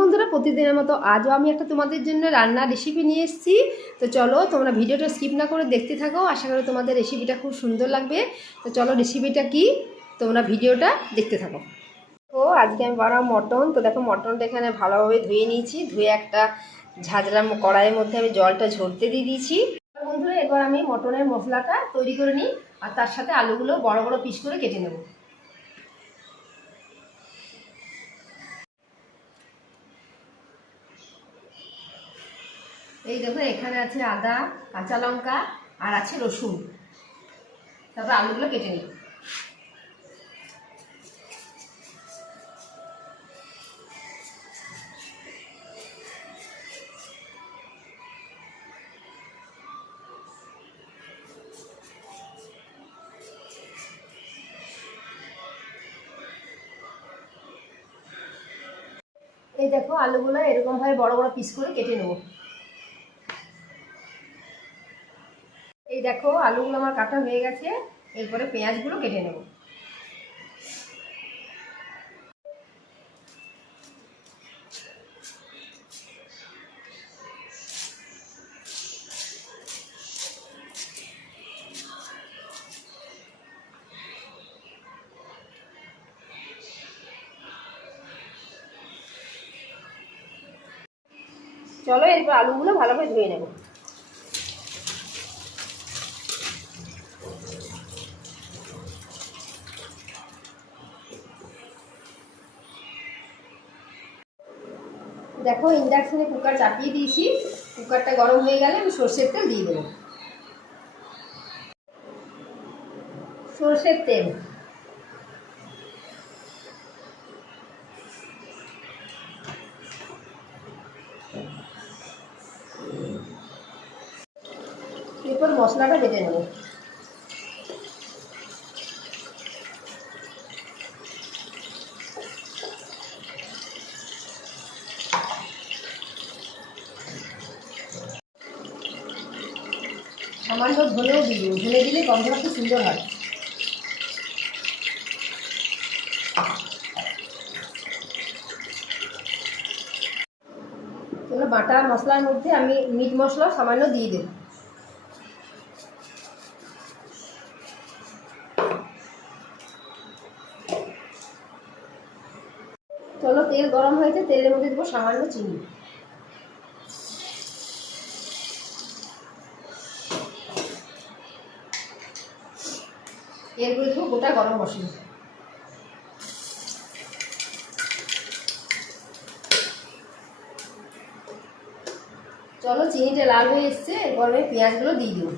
বন্ধুরা, প্রতিদিনের মতো আজও আমি একটা তোমাদের জন্য রান্নার রেসিপি নিয়ে এসেছি। তো চলো, তোমরা ভিডিওটা স্কিপ না করে দেখতে থাকো। আশা করি তোমাদের রেসিপিটা খুব সুন্দর লাগবে। তো চলো রেসিপিটা কি? তোমরা ভিডিওটা দেখতে থাকো। তো আজকে আমি বানাবো মটন। তো দেখো, মটনটা এখানে ভালোভাবে ধুয়ে নিয়েছি। ধুয়ে একটা ঝাঁঝরা কড়াইয়ের মধ্যে আমি জলটা ঝরতে দিয়ে দিয়েছি। বন্ধুরা, এবার আমি মটনের মশলাটা তৈরি করে নিই। আর তার সাথে আলুগুলো বড় বড় পিস করে কেটে নেব। এই দেখো, এখানে আছে আদা, কাঁচা লঙ্কা, আর আছে রসুন। তারপর আলুগুলো কেটে নিই। এই দেখো, আলুগুলো এরকমভাবে বড় বড় পিস করে কেটে নেব। দেখো, আলুগুলো আমার কাটা হয়ে গেছে, এরপরে পেঁয়াজগুলো কেটে নেব। চলো, এরপর আলুগুলো ভালো করে ধুয়ে নেব। দেখো ইন্ডাকশানে কুকার চাপিয়ে দিয়েছি। কুকারটা গরম হয়ে গেলে আমি সর্ষের তেল দিয়ে দেবো। সর্ষের তেল। এরপর মশলাটা বেটে নেব। সামান্য ধনেও দেবো ধনে দিলে গন্ধটা খুব সুন্দর হয়। বাটা মশলার মধ্যে আমি মিট মশলা সামান্য দিয়ে দেব। চলো তেল গরম হয়েছে, তেলের মধ্যে দেবো সামান্য চিনি এরপরে দেবো গোটা গরম মশলা চলো চিনিটা লাল হয়ে এসছে গরমে পেঁয়াজগুলো দিয়ে দেবো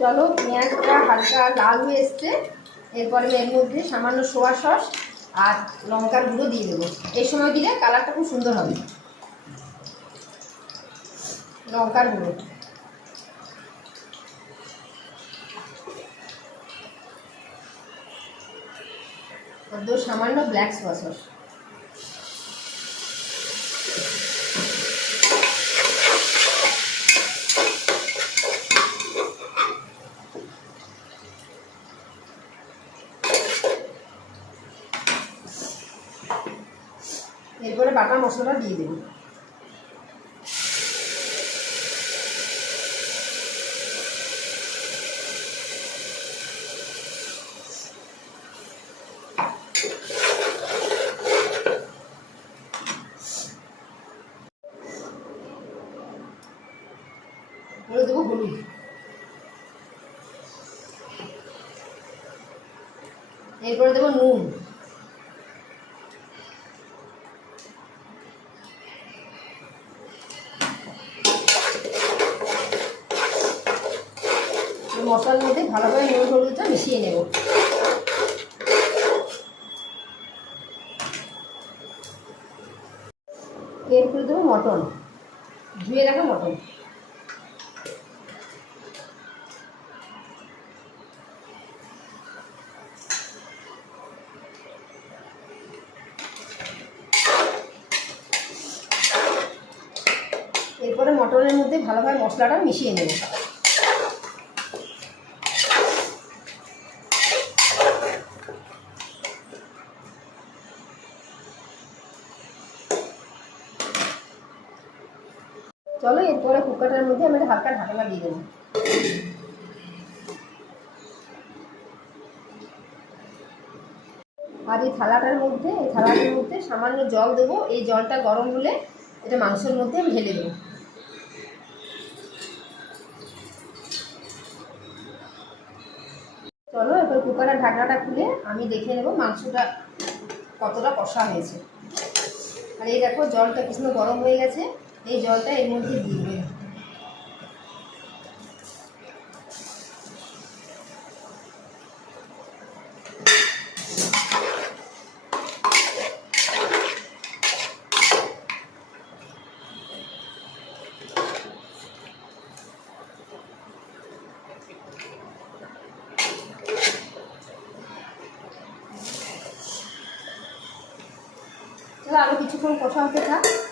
চলো পেঁয়াজটা লালু লাল হয়ে এসছে। এরপরে আমি এর মধ্যে সামান্য সোয়া সস আর লঙ্কার গুঁড়ো দিয়ে দেবো। এই সময় দিলে কালারটা খুব সুন্দর হবে। লঙ্কার গুঁড়ো। সামান্য ব্ল্যাক সোয়া সস এরপরে বাটা মশলাটা দিয়ে দেবো দেবো হলুদ। এরপরে দেবো নুন। মশলার মধ্যে ভালোভাবে নুন, হলুদটা মিশিয়ে নেব। এরপরে দেবো মটন। ধুয়ে রাখা মটন। এরপরে মটনের মধ্যে ভালোভাবে মশলাটা মিশিয়ে নেব চলো এরপরে কুকারটার মধ্যে হালকা ঢাকনা দিয়ে দেবো। আর এই থালাটার মধ্যে, এই থালাটার মধ্যে সামান্য জল দেবো। এই জলটা গরম হলে এটা মাংসের মধ্যে আমি ঢেলে দেবো। চলো, এবার কুকারের ঢাকনাটা খুলে আমি দেখে নেব মাংসটা কতটা কষা হয়েছে। আর এই দেখো, জলটা কি সুন্দর গরম হয়ে গেছে। এই জলটা এর মধ্যে দিয়ে দেবে কোথাও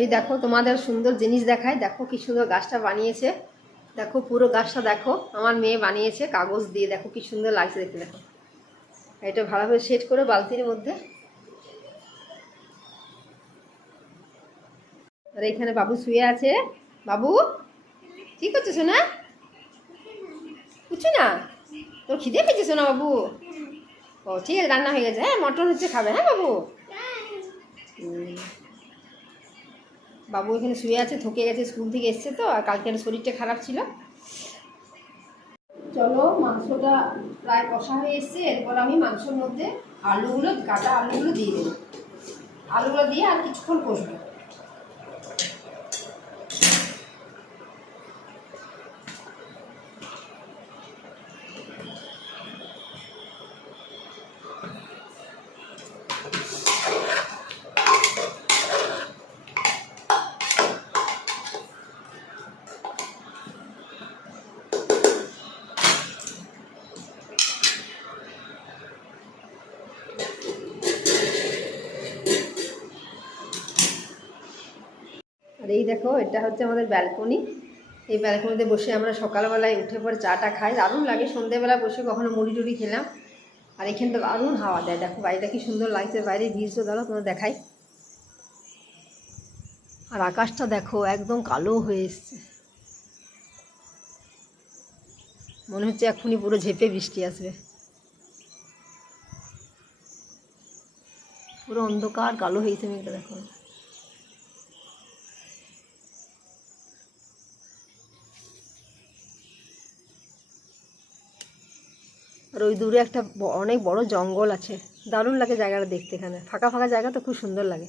এই দেখো, তোমাদের সুন্দর জিনিস দেখায়। দেখো কি সুন্দর গাছটা বানিয়েছে। দেখো, পুরো গাছটা দেখো। আমার মেয়ে বানিয়েছে কাগজ দিয়ে। দেখো কি সুন্দর লাগছে দেখতে, দেখো। এটা ভালোভাবে সেট করে বালতির মধ্যে। আর এখানে বাবু শুয়ে আছে। বাবু, কি করছ সোনা? কিছু না? তোর খিদে পেয়েছে সোনা বাবু? ও, ঠিক আছে, রান্না হয়ে গেছে। হ্যাঁ মটন হচ্ছে খাবে হ্যাঁ বাবু? বাবু এখানে শুয়ে আছে, থকে গেছে, স্কুল থেকে এসছে তো, আর কালকে আর শরীরটা খারাপ ছিল। চলো, মাংসটা প্রায় কষা হয়ে এসছে, এরপর আমি মাংসের মধ্যে আলুগুলো কাটা আলুগুলো দিয়ে দেবো। আলুগুলো দিয়ে আর কিছুক্ষণ কষবো। আর এই দেখো, এটা হচ্ছে আমাদের ব্যালকনি এই ব্যালকনিতে বসে আমরা সকালবেলায় উঠে পরে চাটা খাই। দারুণ লাগে। সন্ধেবেলা বসে কখনো মুড়ি টুড়ি খেলাম। আর এখানটা দারুণ হাওয়া দেয়। দেখো বাড়িটা কি সুন্দর লাগছে। বাইরে ভিজও দাঁড়ো তোমার দেখাই। আর আকাশটা দেখো, একদম কালো হয়ে এসছে। মনে হচ্ছে এক্ষুনি পুরো ঝেপে বৃষ্টি আসবে। পুরো অন্ধকার, কালো হয়েছে মেঘটা, দেখো। ওই দূরে একটা অনেক বড় জঙ্গল আছে। দারুণ লাগে জায়গাটা দেখতে এখানে। ফাঁকা ফাঁকা জায়গা তো খুব সুন্দর লাগে।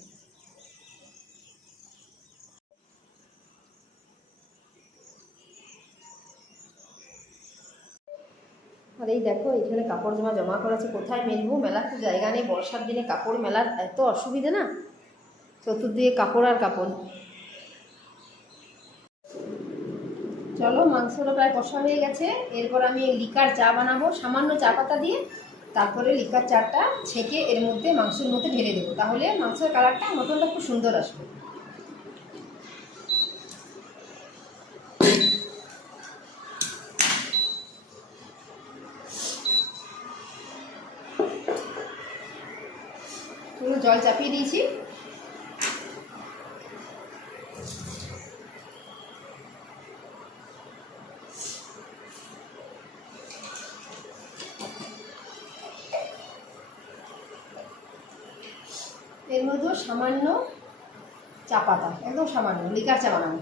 আর এই দেখো, এখানে কাপড় জমা জমা করা আছে কোথায় মেলবো? মেলার তো জায়গা নেই। বর্ষার দিনে কাপড় মেলার এত অসুবিধা না? চতুর্দিকে কাপড় আর কাপড়। চলো মাংসটা প্রায় কষা হয়ে গেছে। এরপর আমি লিকার চা বানাবো। সামান্য চা পাতা দিয়ে তারপরে লিকার চাটা ছেঁকে এর মধ্যে মাংসের মধ্যে ঢেলে দেবো। তাহলে মাংসের কালারটা মটনটা খুব সুন্দর আসবে। পুরো জল চাপিয়ে দিয়েছি এর মধ্যে সামান্য চা পাতা, একদম সামান্য লিকার চা বানাবো।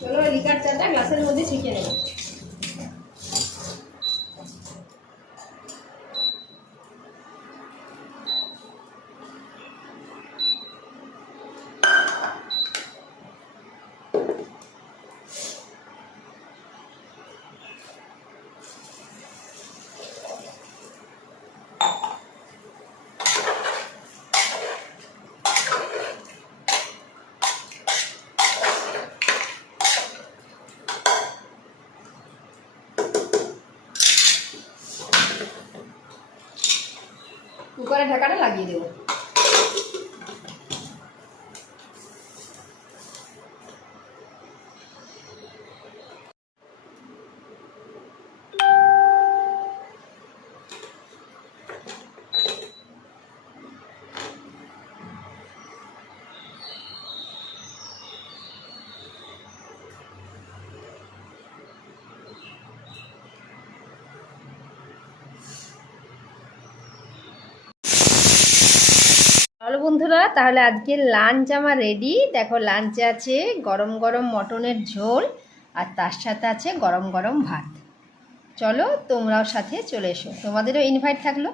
চলো লিকার চাটা গ্লাসের মধ্যে শিখে নেব কুকারের ঢাকাটা লাগিয়ে দেবো চলো বন্ধুরা, তাহলে আজকে লাঞ্চ আমার রেডি দেখো লাঞ্চে আছে গরম গরম মটনের ঝোল আর তার সাথে আছে গরম গরম ভাত। চলো তোমরাও সাথে চলে এসো। তোমাদেরও ইনভাইট থাকল।